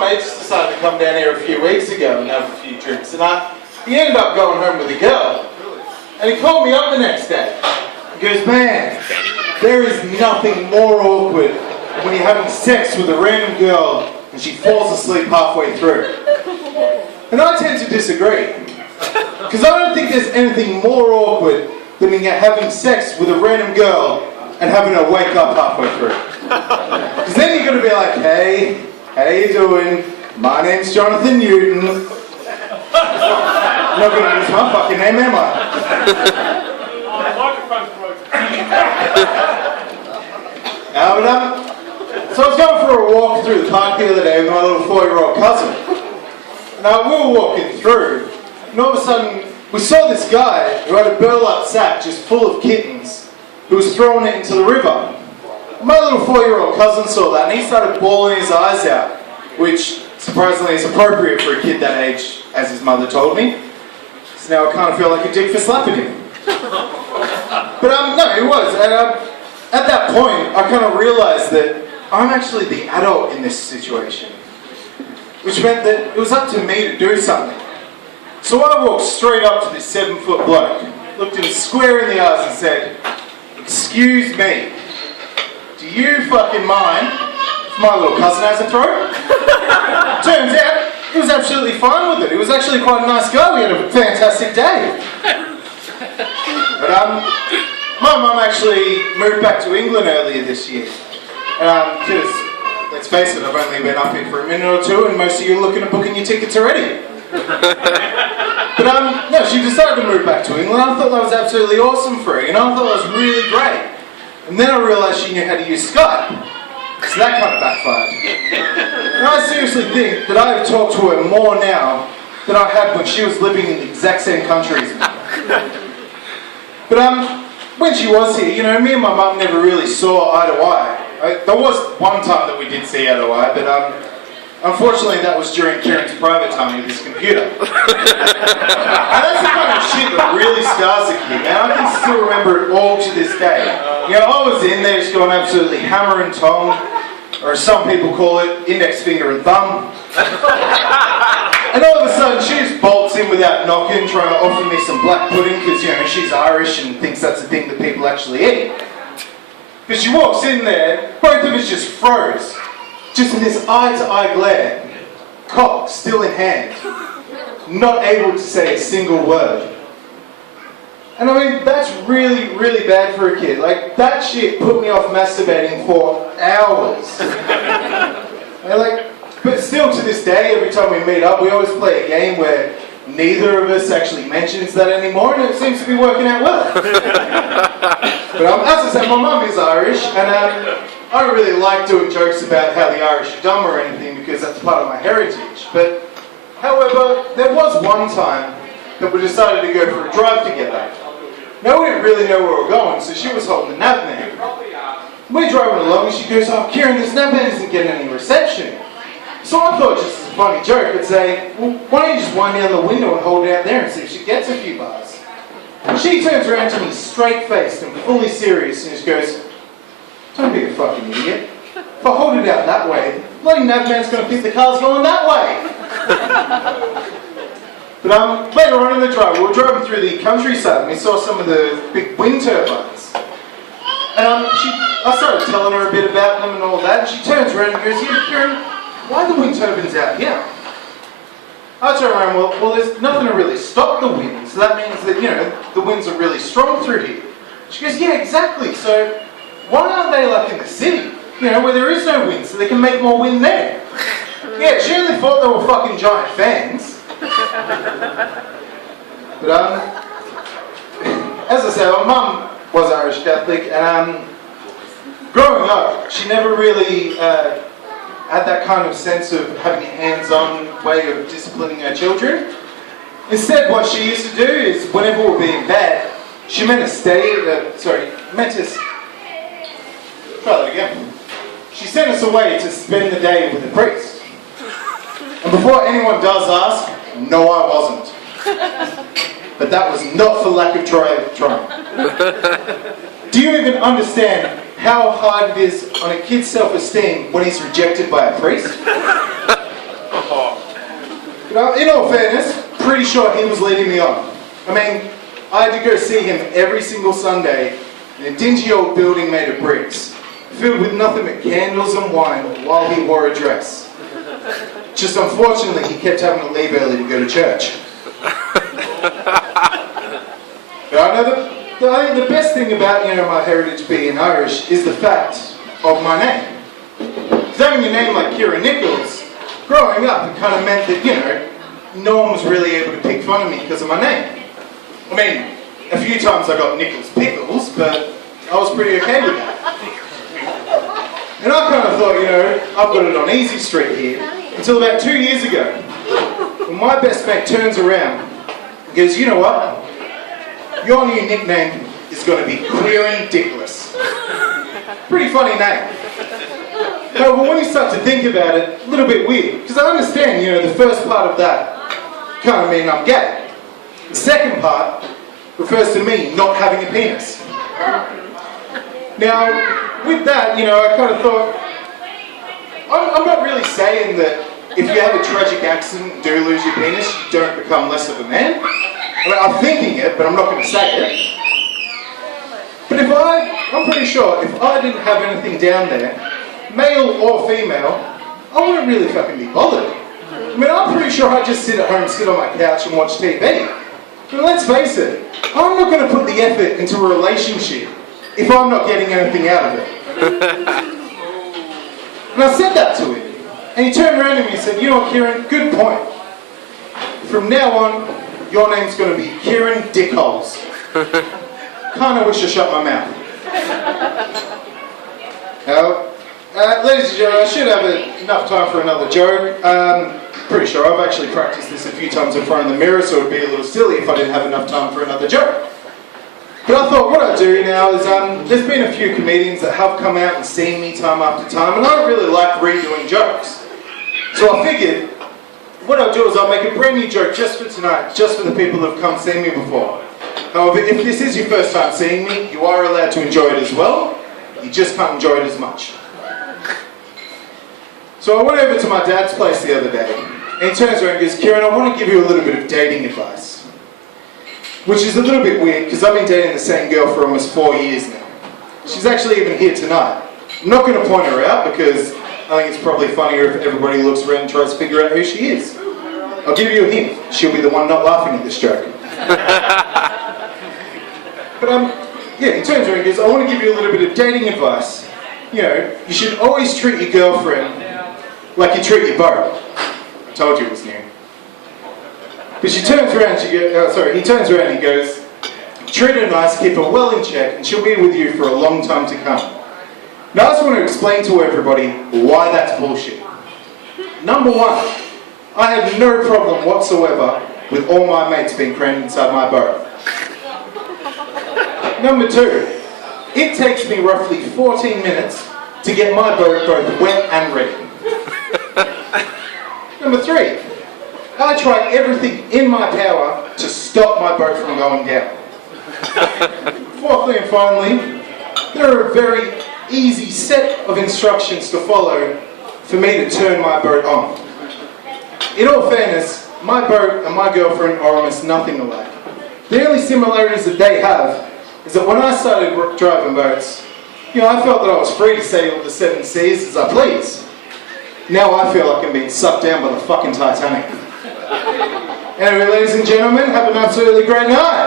my mates decided to come down here a few weeks ago and have a few drinks, and he ended up going home with a girl. And he called me up the next day. He goes, man, there is nothing more awkward than when you're having sex with a random girl and she falls asleep halfway through. And I tend to disagree. Because I don't think there's anything more awkward than when you're having sex with a random girl and having her wake up halfway through. Because then you're going to be like, hey, how you doing? My name's Jonathan Newton. I'm not going to use my fucking name, am I? So I was going for a walk through the park the other day with my little 4-year-old cousin. Now we were walking through, and all of a sudden we saw this guy who had a burlap sack just full of kittens who was throwing it into the river. My little 4-year-old cousin saw that and he started bawling his eyes out, which surprisingly is appropriate for a kid that age, as his mother told me. So now I kind of feel like a dick for slapping him. But no, it was. And at that point, I kind of realised that I'm actually the adult in this situation. Which meant that it was up to me to do something. So I walked straight up to this 7-foot bloke, looked him square in the eyes and said, "Excuse me, do you fucking mind if my little cousin has a throat?" Turns out, he was absolutely fine with it. He was actually quite a nice guy. We had a fantastic day. But my mum actually moved back to England earlier this year. Because, let's face it, I've only been up here for a minute or two and most of you are looking at booking your tickets already. But no, she decided to move back to England. I thought that was absolutely awesome for her, you know, I thought that was really great. And then I realised she knew how to use Skype. So that kind of backfired. And I seriously think that I have talked to her more now than I had when she was living in the exact same country as me. But when she was here, you know, me and my mum never really saw eye to eye. There was one time that we did see eye to eye, but unfortunately that was during Kieran's private time with his computer. And that's the kind of shit that really scars a kid, man. I can still remember it all to this day. You know, I was in there just going absolutely hammer and tong, or as some people call it, index finger and thumb. And all of a sudden she just bolts in without knocking, trying to offer me some black pudding because, you know, she's Irish and thinks that's the thing that people actually eat. Because she walks in there, both of us just froze. Just in this eye-to-eye glare. Cock still in hand. Not able to say a single word. And I mean, that's really, really bad for a kid. Like, that shit put me off masturbating for hours. And like, but still to this day, every time we meet up, we always play a game where neither of us actually mentions that anymore, and it seems to be working out well. But as I said, my mum is Irish, and I don't really like doing jokes about how the Irish are dumb or anything, because that's part of my heritage. But, however, there was one time that we decided to go for a drive together. Now, we didn't really know where we were going, so she was holding the nav man. We're driving along, and she goes, "Oh, Kieran, this nav man isn't getting any reception." So I thought, just as a funny joke, I'd say, "Well, why don't you just wind down the window and hold it out there and see if she gets a few bars?" And she turns around to me straight-faced and fully serious and just goes, "Don't be a fucking idiot. If I hold it out that way, the bloody navman's going to think the car's going that way." But later on in the drive, we were driving through the countryside and we saw some of the big wind turbines. And I started telling her a bit about them and all that, and she turns around and goes, "Yeah, Kieran, why are the wind turbines out here?" I turn around, well, there's nothing to really stop the wind, so that means that, you know, the winds are really strong through here. She goes, "Yeah, exactly, so why aren't they like in the city, you know, where there is no wind, so they can make more wind there?" Yeah, she only thought they were fucking giant fans. But as I said, my mum was Irish Catholic, and growing up, she never really had that kind of sense of having a hands-on way of disciplining her children. Instead, what she used to do is, whenever we were being bad, she meant to try that again. She sent us away to spend the day with the priest. And before anyone does ask, no, I wasn't. But that was not for lack of trying. Do you even understand how hard it is on a kid's self-esteem when he's rejected by a priest? But in all fairness, pretty sure he was leading me on. I mean, I had to go see him every single Sunday in a dingy old building made of bricks, filled with nothing but candles and wine while he wore a dress. Just unfortunately, he kept having to leave early to go to church. But I think the best thing about, my heritage being Irish is the fact of my name. Because having a name like Kieran Nichols, growing up, it kind of meant that, no one was really able to pick fun of me because of my name. I mean, a few times I got Nichols Pickles, but I was pretty okay with that. And I kind of thought, I've got it on easy street here, until about 2 years ago, when my best mate turns around and goes, you know what? Your new nickname is going to be Kieran Nichols. Pretty funny name. No, but when you start to think about it, a little bit weird. Because I understand, the first part of that kind of mean I'm gay. The second part refers to me not having a penis. Now, with that, I kind of thought, I'm not really saying that if you have a tragic accident and do lose your penis, you don't become less of a man. I mean, I'm thinking it, but I'm not going to say it. But I'm pretty sure if I didn't have anything down there, male or female, I wouldn't really fucking be bothered. I mean, I'm pretty sure I'd just sit at home, sit on my couch and watch TV. But let's face it, I'm not going to put the effort into a relationship if I'm not getting anything out of it. And I said that to him. And he turned around to me and said, you know what, Kieran, good point. From now on, your name's going to be Kieran Nichols. Kind of wish I shut my mouth. Now, ladies and gentlemen, I should have enough time for another joke. Pretty sure I've actually practiced this a few times in front of the mirror, so it would be a little silly if I didn't have enough time for another joke. But I thought what I'd do now is, there's been a few comedians that have come out and seen me time after time, and I don't really like redoing jokes. So I figured, what I'll do is I'll make a brand new joke just for tonight, just for the people that have come seen me before. However, if this is your first time seeing me, you are allowed to enjoy it as well. You just can't enjoy it as much. So I went over to my dad's place the other day, and he turns around and goes, Kieran, I want to give you a little bit of dating advice. Which is a little bit weird, because I've been dating the same girl for almost 4 years now. She's actually even here tonight. I'm not going to point her out, because I think it's probably funnier if everybody looks around and tries to figure out who she is. I'll give you a hint. She'll be the one not laughing at this joke. But he turns around and goes, I want to give you a little bit of dating advice. You should always treat your girlfriend like you treat your boat. I told you it was new. But she turns around, he turns around and he goes, treat her nice, keep her well in check, and she'll be with you for a long time to come. Now I just want to explain to everybody why that's bullshit. Number one, I have no problem whatsoever with all my mates being crammed inside my boat. Number two, it takes me roughly 14 minutes to get my boat both wet and ready. Number three, I try everything in my power to stop my boat from going down. Fourthly and finally, there are a very easy set of instructions to follow for me to turn my boat on. In all fairness, my boat and my girlfriend are almost nothing alike. The only similarities that they have is that when I started driving boats, I felt that I was free to sail the seven seas as I please. Now I feel like I'm being sucked down by the fucking Titanic. Anyway, ladies and gentlemen, have an absolutely great night.